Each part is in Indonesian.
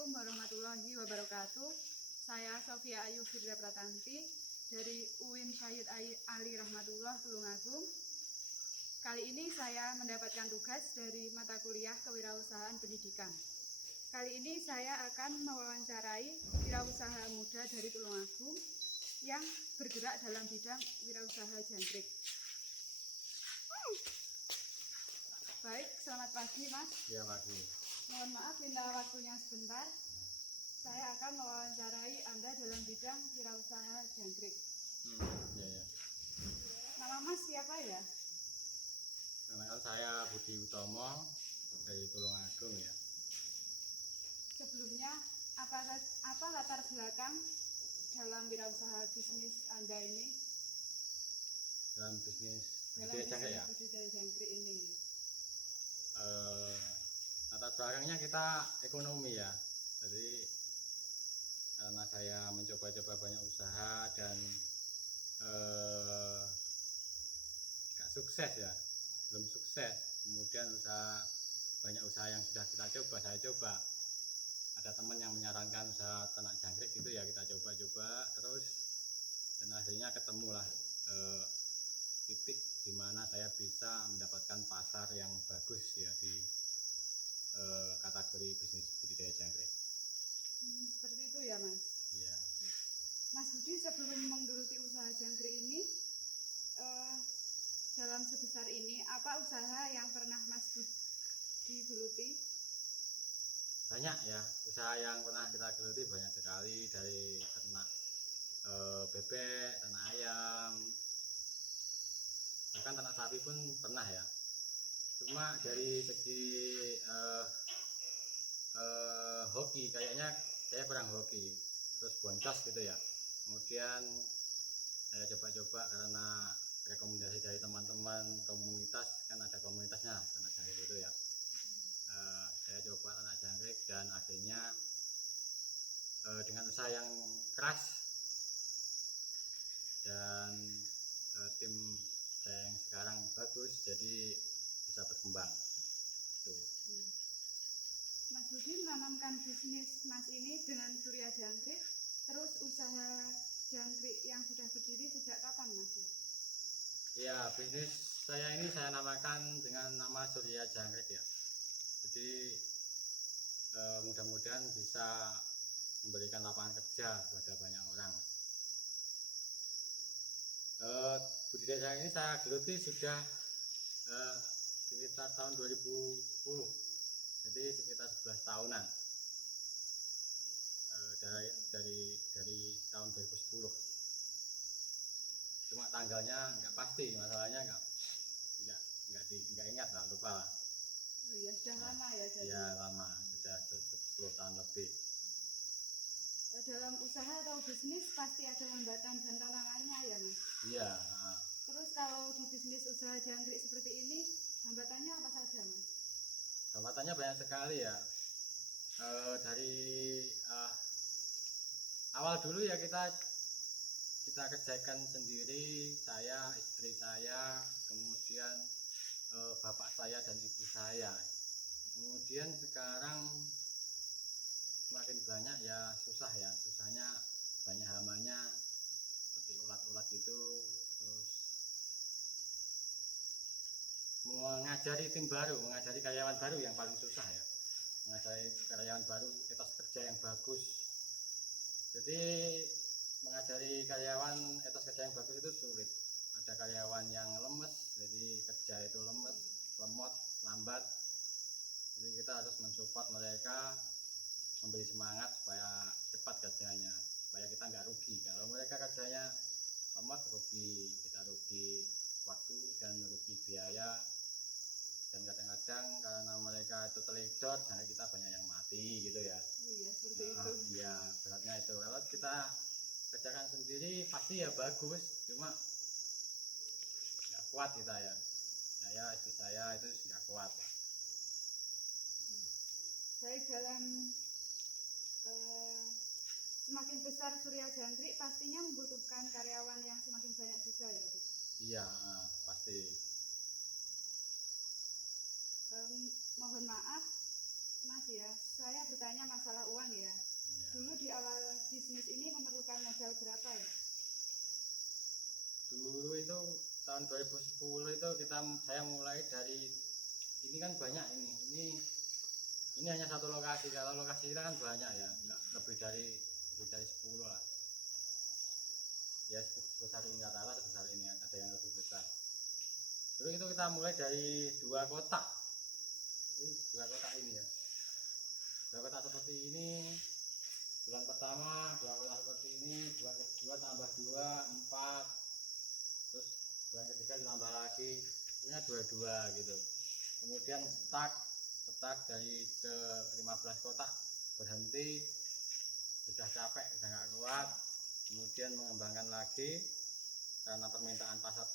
Assalamualaikum warahmatullahi wabarakatuh. Saya Sofia Ayu Firda Pratanti dari UIN Syahid Ali Rahmatullah Tulungagung. Kali ini saya mendapatkan tugas dari mata kuliah Kewirausahaan Pendidikan. Kali ini saya akan mewawancarai wirausaha muda dari Tulungagung yang bergerak dalam bidang wirausaha jangkrik. Baik, selamat pagi Mas. Ya, pagi. Mohon maaf minta waktunya sebentar. Saya akan mewawancarai Anda dalam bidang wirausaha jangkrik. Ya. Nama Mas siapa ya? Kenalkan saya Budi Utomo dari Tulungagung ya. Sebelumnya apa latar belakang dalam wirausaha bisnis Anda ini? Dalam bisnis budidaya jangkrik ya. Budidaya jangkrik ini ya. Latar belakangnya kita ekonomi ya. Jadi karena saya mencoba-coba banyak usaha dan gak sukses ya, belum sukses. Kemudian banyak usaha yang sudah kita coba, saya coba. Ada teman yang menyarankan usaha ternak jangkrik itu ya, kita coba-coba terus dan akhirnya ketemulah titik di mana saya bisa mendapatkan pasar yang bagus ya di kategori bisnis budidaya jangkrik. Seperti itu ya Mas. Iya. Mas Budi sebelum menggeluti usaha jangkrik ini, dalam sebesar ini apa usaha yang pernah Mas Budi geluti? Banyak ya usaha yang pernah kita geluti, banyak sekali, dari ternak bebek, ternak ayam, bahkan ternak sapi pun pernah ya. Cuma dari segi hoki kayaknya saya kurang hoki, terus boncos gitu ya. Kemudian saya coba-coba karena rekomendasi dari teman-teman komunitas, kan ada komunitasnya ternak jangkrik itu ya. Saya coba ternak jangkrik dan akhirnya dengan usaha yang keras dan tim saya yang sekarang bagus, jadi bisa berkembang itu. Mas Budi menanamkan bisnis Mas ini dengan Surya Jangkrik, terus usaha jangkrik yang sudah berdiri sejak kapan Mas? Ya, bisnis saya ini saya namakan dengan nama Surya Jangkrik ya. Jadi mudah-mudahan bisa memberikan lapangan kerja kepada banyak orang. Budidaya jangkrik ini saya geluti sudah sekitar tahun 2010. Jadi sekitar 11 tahunan dari tahun 2010. Cuma tanggalnya nggak pasti, masalahnya nggak ingat lah, lupa lah. Oh iya, sudah lama ya jadi. Ya lama, sudah 10 tahun lebih. Dalam usaha atau bisnis pasti ada hambatan dan tantangannya ya Mas? Iya. Terus kalau di bisnis usaha jangkrik seperti ini, hambatannya apa saja Mas? Hambatannya banyak sekali ya. Dari awal dulu ya kita kerjakan sendiri, saya, istri saya, kemudian bapak saya dan ibu saya. Kemudian sekarang semakin banyak ya susahnya banyak hamanya seperti ulat-ulat gitu, terus mengajari tim baru, mengajari karyawan baru yang paling susah ya, mengajari karyawan baru etos kerja yang bagus. Jadi mengajari karyawan etos kerja yang bagus itu sulit. Ada karyawan yang lemes, jadi kerja itu lemes, lemot, lambat. Jadi kita harus mensupport mereka, memberi semangat supaya cepat kerjanya, supaya kita nggak rugi. Kalau mereka kerjanya lemot, rugi, kita rugi waktu dan rugi biaya. Dan kadang-kadang karena mereka itu teledor, jangan kita banyak yang mati gitu ya. Oh iya, seperti itu. Iya, beratnya itu. Kalau kita kerjakan sendiri pasti ya bagus, cuma nggak kuat kita ya. Istri saya itu nggak kuat. Baik, dalam semakin besar Surya Jangkrik pastinya membutuhkan karyawan yang semakin banyak juga ya Bu? Iya, pasti. Mohon maaf Mas ya, saya bertanya masalah uang bisnis ini memerlukan modal berapa ya? Dulu itu tahun 2010 itu saya mulai dari ini kan banyak ini hanya satu lokasi. Kalau lokasi kita kan banyak ya, nggak lebih dari 10 lah. Ya sebesar ini rata-rata sebesar ini, ada yang lebih besar. Terus itu kita mulai dari 2 kotak. Jadi 2 kotak ini ya. 2 kotak seperti ini. Bulan pertama 2 kotak seperti ini, bulan kedua tambah 2, 4. Terus bulan ketiga ditambah lagi, punya 22 gitu. Kemudian stuck dari ke 15 kotak, berhenti, sudah capek, sudah nggak kuat. Kemudian mengembangkan lagi karena permintaan pasar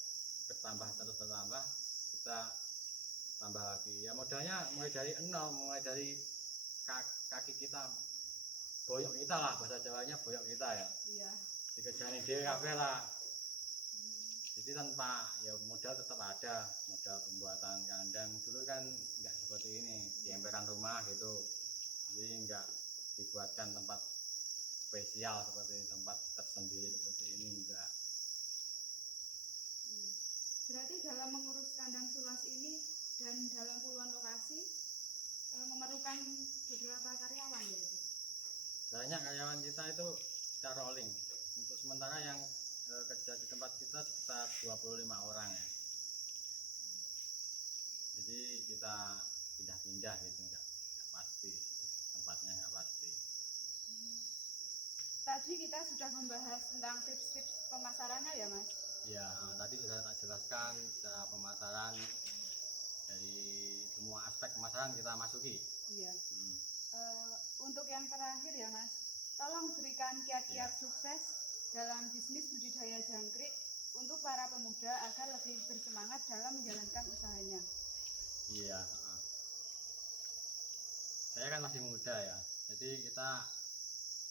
bertambah, kita tambah lagi. Ya modalnya mulai dari nol, mulai dari kaki kita, boyok kita lah, bahasa Jawanya boyok kita ya. Iya. Dikejani dhewe kabeh lah. Jadi tanpa ya modal tetap ada, modal pembuatan kandang. Dulu kan nggak seperti ini, di emperan rumah gitu. Jadi nggak dibuatkan tempat spesial seperti ini, tempat tersendiri seperti ini enggak. Iya. Berarti dalam mengurus kandang sulas ini dan dalam puluhan lokasi memerlukan beberapa karyawan ya itu? Banyak karyawan kita itu kita rolling. Untuk sementara yang kerja di tempat kita sekitar 25 orang ya. Jadi kita pindah-pindah gitu, nggak pasti, tempatnya nggak pasti. Tadi kita sudah membahas tentang tips-tips pemasarannya ya Mas? Ya, tadi sudah tak jelaskan secara pemasaran, dari semua aspek pemasaran kita masuki. Iya. Untuk yang terakhir ya Mas, tolong berikan kiat-kiat sukses dalam bisnis budidaya jangkrik untuk para pemuda agar lebih bersemangat dalam menjalankan usahanya. Iya. Saya kan masih muda ya, jadi kita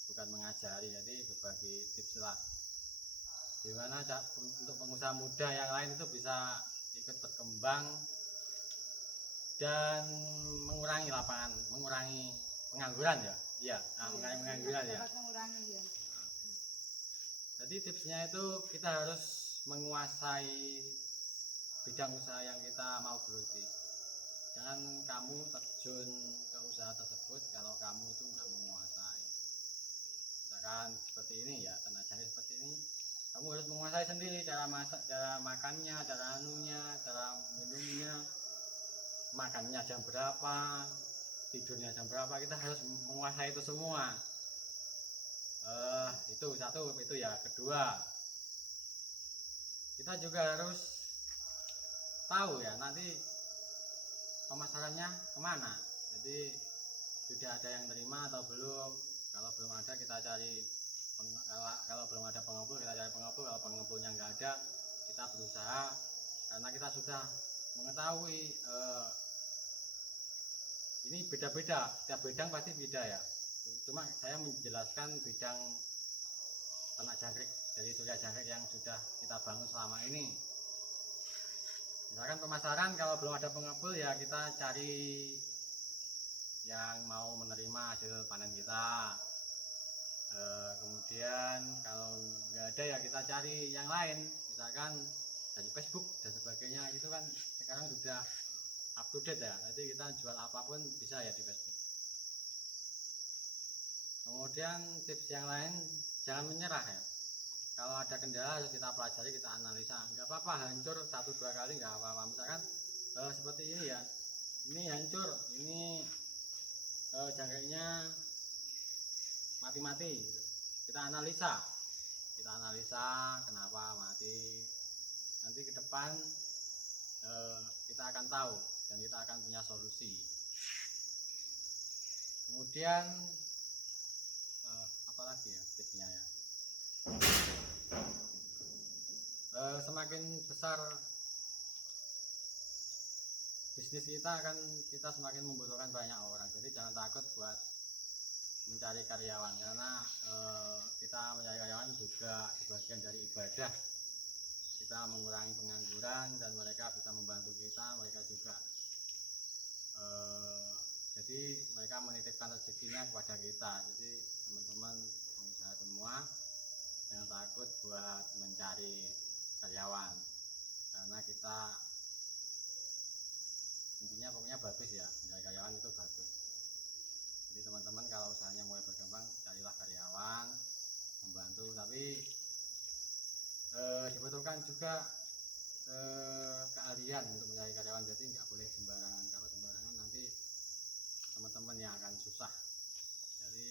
bukan mengajari, jadi berbagi tips lah. Gimana untuk pengusaha muda yang lain itu bisa ikut berkembang dan mengurangi lapangan, mengurangi pengangguran ya. Iya, mengurangi pengangguran ya. Mengurangi ya. Jadi tipsnya itu kita harus menguasai bidang usaha yang kita mau geluti. Jangan kamu terjun ke usaha tersebut kalau kamu itu nggak menguasai. Misalkan seperti ini ya, ternak jangkrik seperti ini, kamu harus menguasai sendiri cara masak, cara makannya, cara anunya, cara minumnya, makannya jam berapa, tidurnya jam berapa, kita harus menguasai itu semua. Itu satu, itu ya. Kedua, kita juga harus tahu ya nanti pemasarannya kemana. Jadi sudah ada yang terima atau belum. Kalau belum ada kita cari kalau belum ada pengepul kita cari pengepul. Kalau pengepulnya nggak ada, kita berusaha, karena kita sudah mengetahui ini beda-beda, setiap bidang pasti beda ya. Cuma saya menjelaskan bidang ternak jangkrik dari surya jangkrik yang sudah kita bangun selama ini. Misalkan pemasaran, kalau belum ada pengepul ya kita cari yang mau menerima hasil panen kita. Kemudian kalau nggak ada ya kita cari yang lain, misalkan dari Facebook dan sebagainya. Itu kan sekarang sudah up to date ya, jadi kita jual apapun bisa ya di Facebook. Kemudian tips yang lain, jangan menyerah ya. Kalau ada kendala harus kita pelajari, kita analisa. Nggak apa-apa hancur 1-2 kali, nggak apa-apa. Misalkan seperti ini ya, ini hancur, ini jangkriknya mati-mati gitu. Kita analisa kenapa mati. Nanti ke depan kita akan tahu dan kita akan punya solusi. Kemudian apalagi ya tipsnya ya, semakin besar bisnis kita semakin membutuhkan banyak orang. Jadi jangan takut buat mencari karyawan, karena kita mencari karyawan juga sebagian dari ibadah. Kita mengurangi pengangguran dan mereka bisa membantu kita, mereka juga jadi mereka menitipkan rezekinya kepada kita. Jadi teman-teman pengusaha semua jangan takut buat mencari karyawan, karena kita intinya pokoknya bagus ya, mencari karyawan itu bagus. Jadi teman-teman kalau usahanya mulai berkembang, carilah karyawan membantu, tapi dibutuhkan juga keahlian untuk mencari karyawan. Jadi nggak boleh sembarangan, kalau sembarangan nanti teman-teman yang akan susah. Jadi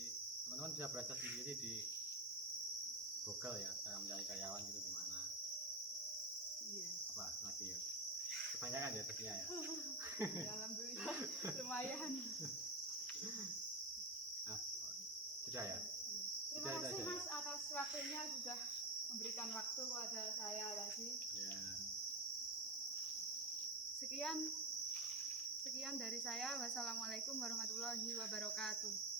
teman-teman bisa belajar sendiri di Google ya, cara mencari karyawan gitu gimana. Iya. Apa lagi ya, kebanyakan ya tesnya ya. Alhamdulillah lumayan. Nah, sudah ya. Terima Itu kasih aja. Mas atas waktunya sudah memberikan waktu kepada saya tadi. Ya. Sekian dari saya. Wassalamualaikum warahmatullahi wabarakatuh.